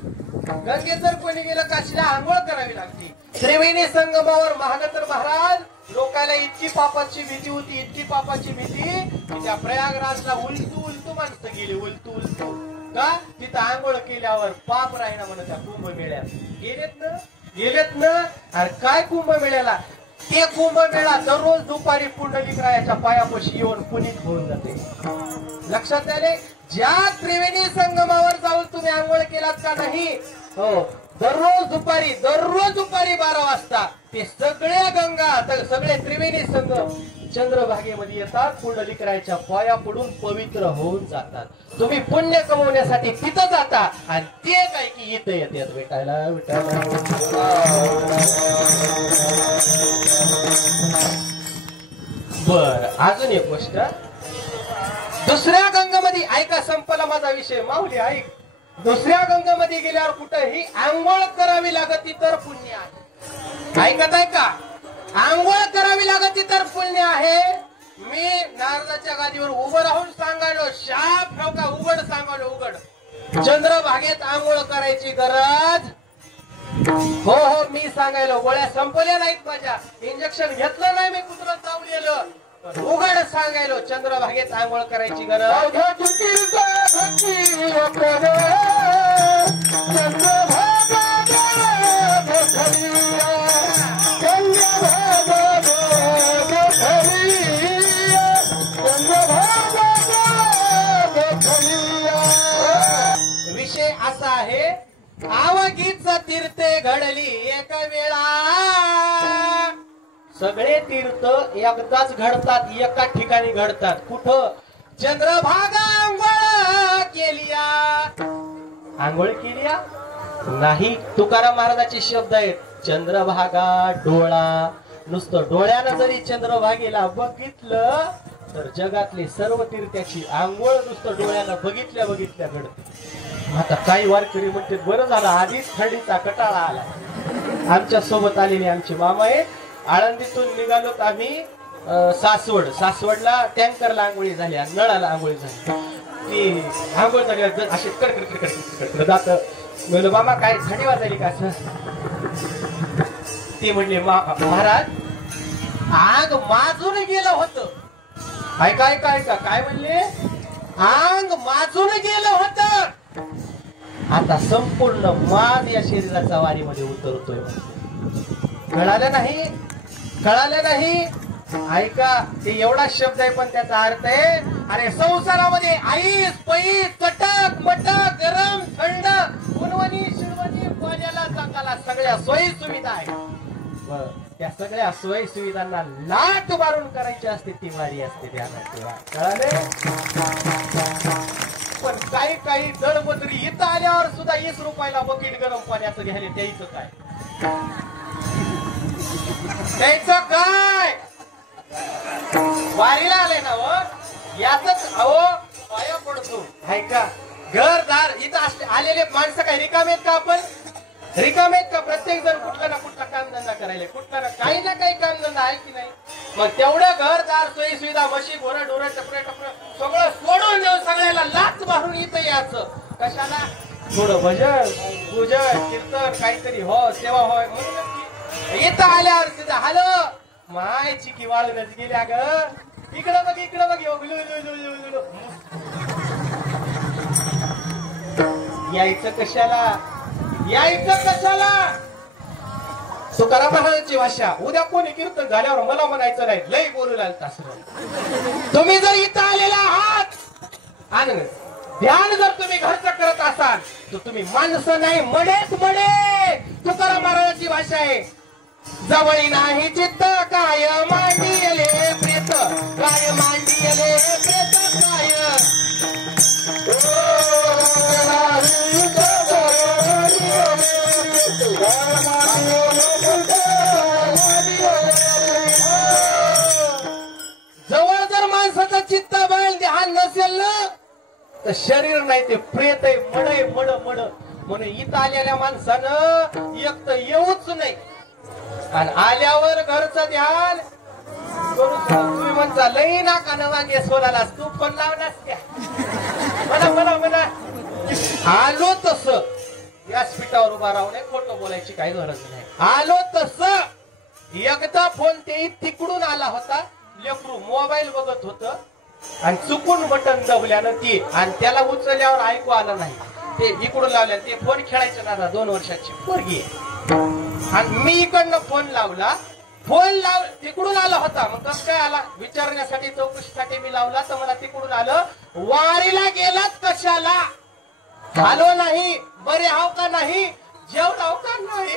गंगेत जर कोणी गेलं काशीला आंघोळ करावी लागते. त्रिवेणी संगमावर महानंतर महाराज लोकांना इतकी पापाची भीती होती, इतकी पापाची भीती की त्या प्रयागराजला उलटू माणसं गेली, उलटू का? तिथं आंघोळ केल्यावर पाप राहिना म्हणत त्या कुंभमेळ्यात गेलेत ना. अरे काय कुंभमेळ्याला? ते कुंभमेळा दररोज दुपारी पुंडलिकरायाच्या पायापाशी येऊन पुनीत होऊन जाते. लक्षात आले? ज्या त्रिवेणी संगमावर जाऊन तुम्ही आंघोळ केलात का नाही, हो, दररोज दुपारी 12 वाजता ते सगळे त्रिवेणी संगम चंद्रभागेमध्ये येतात, पुंडलिकरायाच्या पाया पडून पवित्र होऊन जातात. तुम्ही पुण्य कमवण्यासाठी तिथं जाता आणि ते काय की इथं येतात भेटायला. बर, अजून एक गोष्ट, दुसऱ्या गंगामध्ये ऐका, संपला माझा विषय. माऊली ऐक, दुसऱ्या गंगामध्ये गेल्यावर कुठेही आंघोळ करावी लागती तर पुण्य आहे. ऐकत आहे का? आंघोळ करावी लागती तर पुण्य आहे. मी नारदाच्या गादीवर उभं राहून सांगायलो, शाप नका, उघड सांगायलो, उघड चंद्रभागेत आंघोळ करायची गरज हो हो मी सांगायलो गोळ्या संपल्या नाहीत माझ्या इंजेक्शन घेतलं नाही मी कुत्र चावलेलं उघड सांगायलो चंद्रभागेत आंघोळ करायची गरज विषय असा आहे आवगीच तीर्थे घडली एक वेळा सगळे तीर्थ एकदाच घडतात एका ठिकाणी घडतात कुठं चंद्रभागा आंघोळ केलिया आंघोळ केलिया नाही तुकाराम महाराजाचे शब्द आहेत चंद्रभागा डोळा नुसतं डोळ्यानं जरी चंद्रभागेला बघितलं तर जगातली सर्व तीर्थाची आंघोळ नुसतं डोळ्यानं बघितल्या बघितल्या घडते आता काही वारकरी म्हणते बरं झालं आधीच थंडीचा कटाळा आला आमच्या सोबत आलेले आमचे मामा आहेत आळंदीतून निघालोत आम्ही सासवडला टँकरला आंघोळी झाली नळाला आंघोळी झाली ती आंघोळ झाली अशी कडकड जात म्हणलं मामा काय थंडी वाजायली का असं ती म्हणली महाराज आग माजून गेलं होतं ऐका ऐका ऐका काय म्हणले आंग माजून गेलं होतं आता संपूर्ण माज या शरीराचा वारीमध्ये उतरतोय कळालं नाही कळालं नाही ऐका ते एवढा शब्द आहे पण त्याचा अर्थ आहे अरे संसारामध्ये आईस पैस चटक मटक गरम थंड उन्वणी शिरवणी पाण्याला चांगला सगळ्या सोयी सुविधा आहे त्या सगळ्या सोयी सुविधांना लाट मारून करायची असते ती वारी असते ध्यानात कळाले पण काही काही दळमजुरी इथं आल्यावर सुद्धा 20 रुपयाला बकेट गरम पाण्याचं घ्यायला द्यायचं काय द्यायचं काय वारीला आले ना व याच अहो पाया पडतो ऐका घरदार इथं आलेले माणसं काय रिकामे आहेत का आपण रिकामे आहेत का प्रत्येक जण कुठला ना कुठला कामधंदा करायला कुठला ना काही कामधंदा आहे की नाही मग तेवढं घरदार सोयी सुविधा म्हशी घोडा डोरा टपरे टपरे सगळं सोडून देऊन सगळ्याला लाच मारून इथं यायचं कशाला थोडं भजन पूजन कीर्तन काहीतरी हो सेवा होय म्हणून इथं आल्यावर सुद्धा हॅलो मायची की वाळूनच गेल्या ग इकडं बघ यायचं कशाला तुकाराम महाराजांची भाषा उद्या कोणी कीर्तन झाल्यावर मला म्हणायचं नाही लई बोलू लागता तुम्ही जर इथं आलेला आहात आणि ध्यान जर तुम्ही घरचं करत असाल तर तुम्ही माणसं नाही मडेच मडे तुकाराम महाराजांची भाषा आहे जवळी नाही चित्त काय मांडियले प्रेत काय मांडियले प्रेत काय जवळ जर माणसाचं चित्त बळ ध्यान नसेल ना तर शरीर नाही ते प्रेत आहे मड म्हणून इथं आलेल्या माणसानं एक तर येऊच नाही आणि आल्यावर घरचं ध्यान तुम्ही म्हणता लई नाकानं वांगे सोलालास तू पण लावलास त्या म्हणा आलो तस व्यासपीठावर उभा राहू नये खोटं बोलायची काही गरज नाही आलो तस एकदा फोन ते तिकडून आला होता लेकरू मोबाईल बघत होत आणि चुकून बटन दबल्यानं ते आणि त्याला उचलल्यावर ऐकू आलं नाही ते इकडून लावल्या ते फोन खेळायचं ना 2 वर्षाची पोरगी आणि मी इकडनं फोन लावला तिकडून आला होता मग कसं काय आला विचारण्यासाठी चौकशीसाठी मी लावला तर मला तिकडून आलं वारीला गेलात कशाला आलो नाही बरे आहो का नाही जेवण का नाही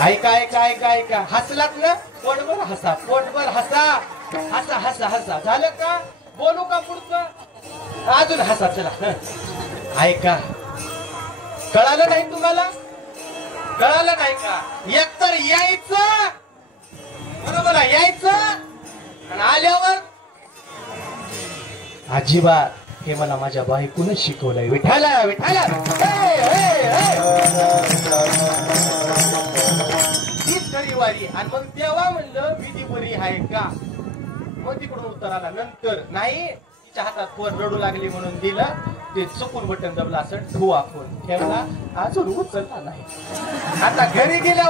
ऐका हसलात ना पोटभर हसा झालं का बोलू का पुढचं अजून हसा चला ऐका कळालं नाही तुम्हाला कळालं नाही का एकतर यायचं बरोबर यायचं आणि आल्यावर अजिबात हे मला माझ्या बायकोनच शिकवलंय विठाला हीच खरी वारी आणि मग तेव्हा म्हणलं विधी बरी आहे का मग तिकडून उत्तर आला नंतर नाही तिच्या हातात फोन रडू लागली म्हणून दिलं, ते चुकून बटन दबला असं ठेवा फोन ठेवला, अजून उचलला नाही. आता घरी गेला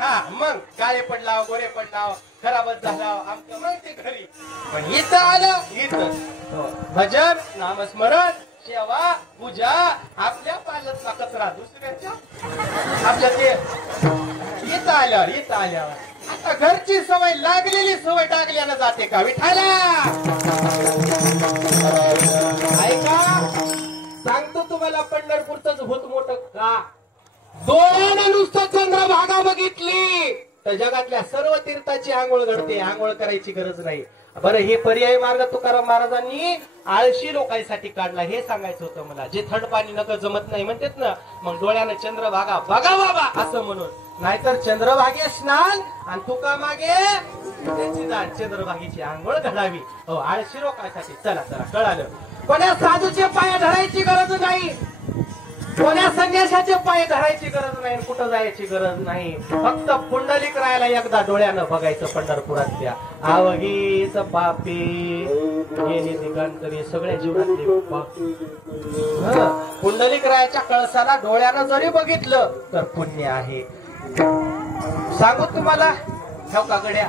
हा मग काळे पडला गोरे पडला खराबच झाला आमचं मग ते घरी. पण इथं आलं इथं भजन नामस्मरण सेवा पूजा आपल्या पालतला कचरा दुसऱ्याच्या आपल्या ते इथं आल्यावर आता घरची सवय लागलेली सवय टाकल्यानं जाते का विठाला. ऐका सांगतो तुम्हाला पंढरपूरच भूत मोठं का. डोळ्यानं नुसतं चंद्रभागा बघितली तर जगातल्या सर्व तीर्थाची आंघोळ घडते. आंघोळ करायची गरज नाही. बरं हे पर्यायी मार्ग तुकाराम महाराजांनी आळशी लोकांसाठी काढला हे सांगायचं होतं मला. जे थंड पाणी नका जमत नाही म्हणतात ना, मग डोळ्यानं चंद्रभागा बघा बाबा असं म्हणून. नाहीतर चंद्रभागे स्नान आणि तुका मागे त्याची जाण चंद्रभागेची आंघोळ घडावी. हो आळशी लोकांसाठी. चला कळालं. कोण्या साधूचे पाय धरायची गरज नाही, कोण्या संन्यासाचे पाय धरायची गरज नाही, कुठं जायची गरज नाही. फक्त पुंडलिक राहायला एकदा डोळ्यानं बघायचं पंढरपुरातल्या आवगीच पापी गेली दिगंतरी सगळ्या जीवनातले पुंडलिक रायाच्या कळसाला डोळ्यानं जरी बघितलं तर पुण्य आहे. सांगू तुम्हाला ठेवका गड्या.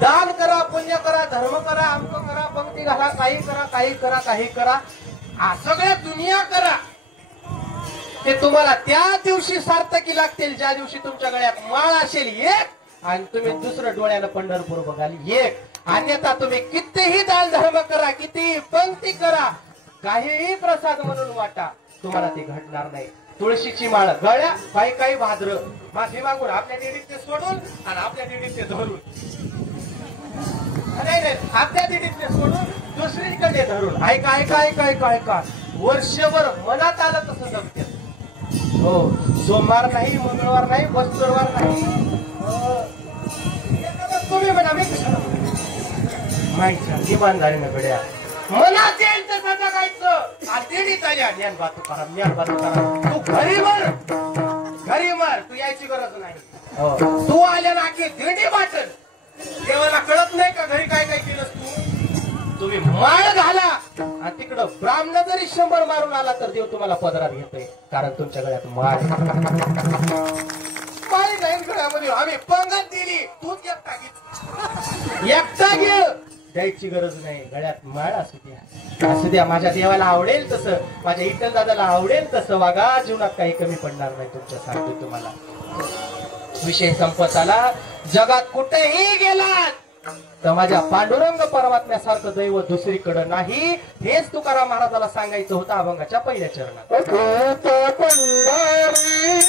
दान करा पुण्य करा धर्म करा अंक करा पंक्ती घाला काही करा सगळ्या दुनिया करा. ते तुम्हाला त्या दिवशी सार्थकी लागतील ज्या दिवशी तुमच्या गळ्यात माळ असेल एक आणि तुम्ही दुसरं डोळ्यानं पंढरपूर बघाल एक. अन्यथा तुम्ही कितीही दान धर्म करा कितीही पंक्ती करा काहीही प्रसाद म्हणून वाटा तुम्हाला ते घडणार नाही. तुळशीची माळ गळ्या काही भाद्र माफी मागून आपल्या देडीत ते सोडून आणि आपल्या देडीत ते धरून नाही आपल्या देडीत ते सोडून दुसरीकडे धरून ऐका वर्षभर मनात आलं तसं जगते. हो सोमवार नाही मंगळवार नाही बस्तरवार नाही तुम्ही म्हणा मी माहिती इमानदारीनं गड्या मनात येईल तसं जगायचं. देडीत आल्या ज्ञान बातू करा तू घरी मर तू यायची गरज नाही. तू आल्या ना की दिंडी वाटल देवाला कळत नाही का घरी काय केलंस तू. तुम्ही माळ घाला आणि तिकडं ब्राह्मण जरी 100 मारून आला तर देव तुम्हाला पदरात घेतोय कारण तुमच्या गळ्यात माळ नाही गळ्यामध्ये. आम्ही पंगत दिली तूच एकटा घे द्यायची गरज नाही. गळ्यात माळ असू द्या माझ्या देवाला आवडेल तसं माझ्या इटल दादाला आवडेल तसं वागा. जीवनात काही कमी पडणार नाही तुमच्या सांगतो तुम्हाला. विषय संपत आला. जगात कुठेही गेलात तर माझ्या पांडुरंग परमात्म्यासारखं दैव दुसरीकडे नाही हेच तुकाराम महाराजाला सांगायचं होतं अभंगाच्या पहिल्या चरणात. पंढरी